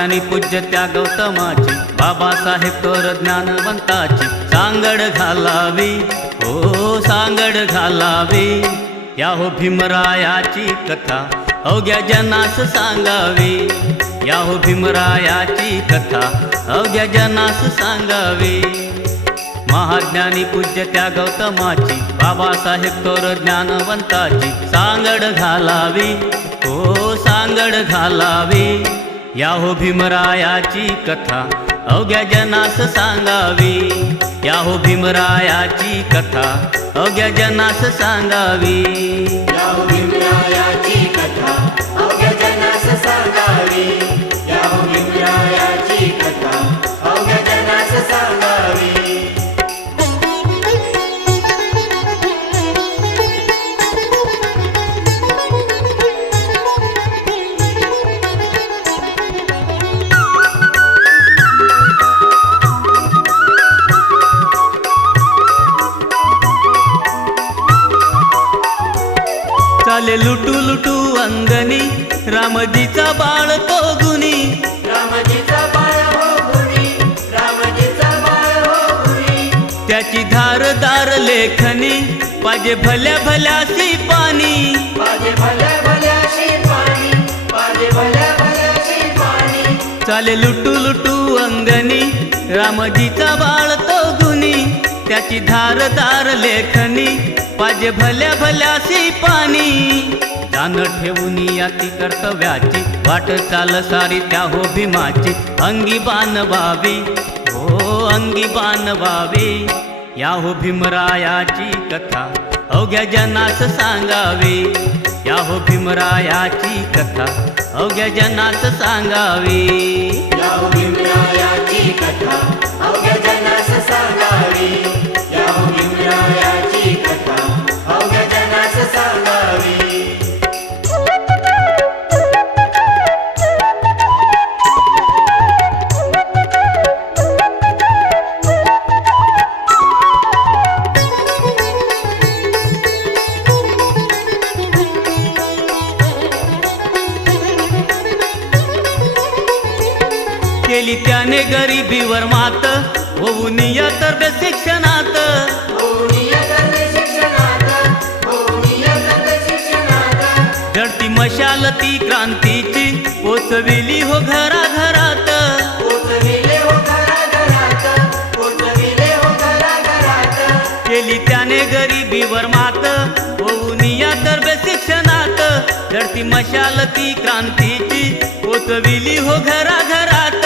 महाज्ञानी पूज्य त्या गौतमाची बाबासाहेब थोर ज्ञानवंताची सांगड घालावी, हो सांगड घालावी। या हो भीमरायाची कथा अवघ्या जनास सांगावी, या हो भीमरायाची कथा अवघ्या जनास सांगावी। महाज्ञानी पूज्य त्या गौतमाची बाबासाहेब थोर ज्ञानवंताची सांगड घालावी, हो सांगड घालावी। या हो भीमरायाची कथा अवघ्या जनास सांगावी, या हो भीमरायाची कथा अवघ्या जनास सांगावी। या हो भीमरायाची कथा अवघ्या जनास सांगावी, या हो भीमरायाची कथा अवघ्या जनास सांगावी। चाले लुटू लुटू अंगणी रामजीचा बाळ तो गुणी, रामजीचा बाळ हो गुणी, रामजीचा बाळ हो गुणी। त्याची धारदार लेखणी पाजे भल्या भल्यासी पाणी, पाजे भल्या भल्याशी पाणी, पाजे भल्या भल्याशी पाणी। चाले लुटू लुटू अंगणी रामजीचा बाळ तो गुणी, त्याची धारदार लेखणी पाजे भल्या भल्यासी पाणी। जाण ठेवून याती कर्तव्याची वाट चाल सारी त्या हो भीमाची अंगी बाणवावी, हो अंगी बाणवावी। या हो भीमरायाची कथा अवघ्या जनास सांगावी, या हो भीमरायाची कथा अवघ्या जनास सांगावी। या हो भीमरायाची कथा अवघ्या जनास सांगावी, या हो भीमरायाची कथा अवघ्या जनास सांगावी। केली त्याने गरिबीवर मात होऊन तर शिक्षणात, जडती मशाल ती क्रांतीची पोचविली हो घराघरात, केली त्याने गरिबीवर मात होऊन तर शिक्षणात, जडती मशाल ती क्रांतीची पोचविली हो घराघरात।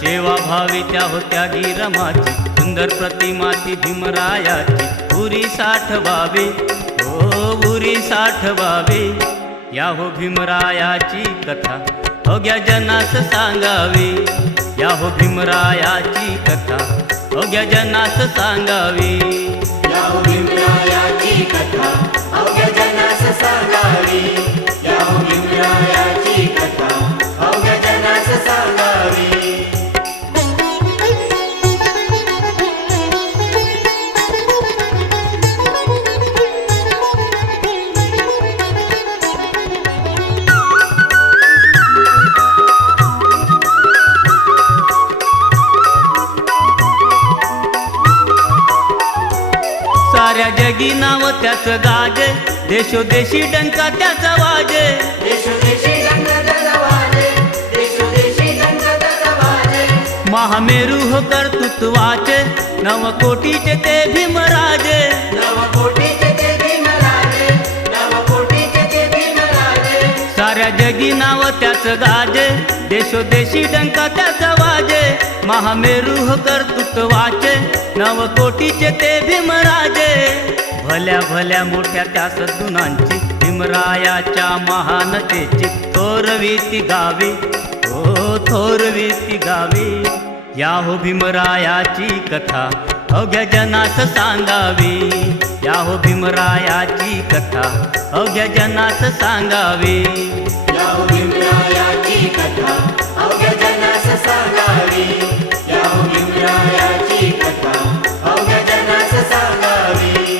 सेवा भावी त्या होत्या गिरमाची सुंदर प्रतिमा ती भीमरायाची पुरी साठवावी, हो पुरी साठवावी। या हो भीमरायाची कथा अवघ्या जनास सांगावी, या हो भीमरायाची कथा अवघ्या जनास सांगावी। या हो भीमरायाची कथा अवघ्या जनास सांगावी, या हो भीमरायाची कथा अवघ्या जनास सांगावी। साऱ्या जगी नाव त्याच गाजे, देशोदेशी डंका त्याचा वाजे, देशोदेशी डंका त्याचा वाजे, देशोदेशी डंका त्याचा वाजे। महामेरू हो कर्तृत्वाचे नवकोटीचे ते भीमराजे, नवकोटीचे ते भीमराजे, नवकोटीचे ते भीमराजे। साऱ्या जगी नाव त्याच गाजे, देशोदेशी डंका त्याचा वाजे। महामेरू हो कर्तृत्वाचे नवकोटीचे ते भीमराजे। भल्या भल्या मोठ्या त्या सद्गुणांची भीमरायाच्या महानतेची थोरवीती गावी, हो थोरवीती गावी। या हो भीमरायाची कथा अवघ्या जनास सांगावी, या हो भीमरायाची कथा अवघ्या जनास सांगावी। या हो भीमरायाची कथा अवघ्या जनास सांगावी, या हो भीमरायाची कथा अवघ्या जनास सांगावी।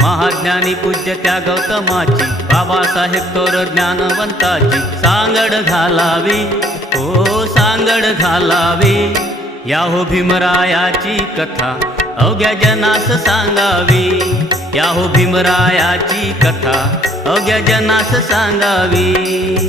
महाज्ञानी पूज्य त्या गौतमाची बाबासाहेब थोर ज्ञानवंताची सांगड घालावी, हो सांगड घालावी, या हो भीमरायाची कथा अवघ्या जनास सांगावी, या हो भीमरायाची कथा अवघ्या जनास सांगावी.